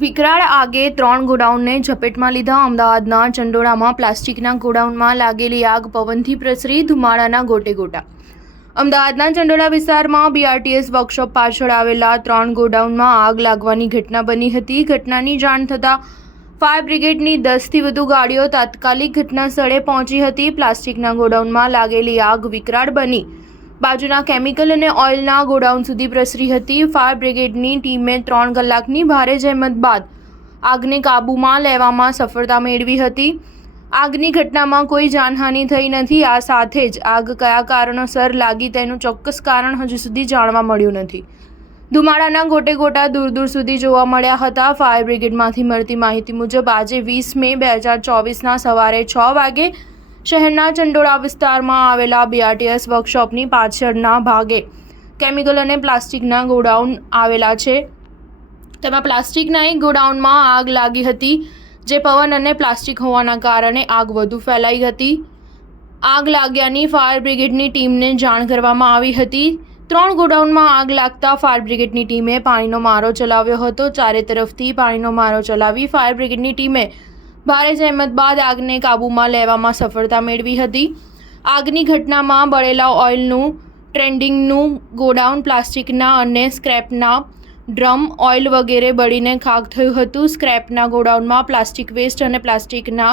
વિકરાળ આગે 3 ગોડાઉનને ઝપેટમાં લીધા. અમદાવાદના ચંડોળામાં પ્લાસ્ટિકના ગોડાઉનમાં લાગેલી આગ પવનથી પ્રસરી, ધુમાડાના ગોટે ગોટા. અમદાવાદના ચંડોળા વિસ્તારમાં બીઆરટીએસ વર્કશોપ પાછળ આવેલા 3 ગોડાઉનમાં આગ લાગવાની ઘટના બની હતી. ઘટનાની જાણ થતાં ફાયર બ્રિગેડની 10થી વધુ ગાડીઓ તાત્કાલિક ઘટના સ્થળે પહોંચી હતી. પ્લાસ્ટિકના ગોડાઉનમાં લાગેલી આગ વિકરાળ બની બાજુના કેમિકલ અને ઓઇલના ગોડાઉન સુધી પ્રસરી હતી. ફાયર બ્રિગેડની ટીમે 3 કલાકની ભારે જહેમત બાદ આગને કાબૂમાં લેવામાં સફળતા મેળવી હતી. આગની ઘટનામાં કોઈ જાનહાનિ થઈ નથી. આ સાથે જ આગ કયા કારણોસર લાગી તેનું ચોક્કસ કારણ હજુ સુધી જાણવા મળ્યું નથી. ધુમાડાના ગોટે ગોટા દૂર દૂર સુધી જોવા મળ્યા હતા. ફાયર બ્રિગેડમાંથી મળતી માહિતી મુજબ આજે 20 મે 2024ના સવારે 6 વાગે શહેરના ચંડોળા વિસ્તારમાં આવેલા બીઆરટીએસ વર્કશોપની પાછળના ભાગે કેમિકલ અને પ્લાસ્ટિકના ગોડાઉન આવેલા છે. તેમાં પ્લાસ્ટિકના એક ગોડાઉનમાં આગ લાગી હતી, જે પવન અને પ્લાસ્ટિક હોવાના કારણે આગ વધુ ફેલાઈ હતી. આગ લાગ્યાની ફાયર બ્રિગેડની ટીમને જાણ કરવામાં આવી હતી. 3 ગોડાઉનમાં આગ લાગતા ફાયર બ્રિગેડની ટીમે પાણીનો મારો ચલાવ્યો હતો. ચારે તરફથી પાણીનો મારો ચલાવી ફાયર બ્રિગેડની ટીમે ભારે જહેમત બાદ આગને કાબૂમાં લેવામાં સફળતા મેળવી હતી. આગની ઘટનામાં બળેલા ઓઇલનું, ટ્રેન્ડિંગનું ગોડાઉન, પ્લાસ્ટિકના અને સ્ક્રેપના ડ્રમ, ઓઇલ વગેરે બળીને ખાખ થયું હતું. સ્ક્રેપના ગોડાઉનમાં પ્લાસ્ટિક વેસ્ટ અને પ્લાસ્ટિકના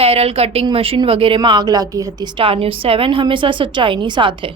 બેરલ, કટિંગ મશીન વગેરેમાં આગ લાગી હતી. સ્ટાર ન્યૂઝ 7 હંમેશા સચ્ચાઈની સાથે.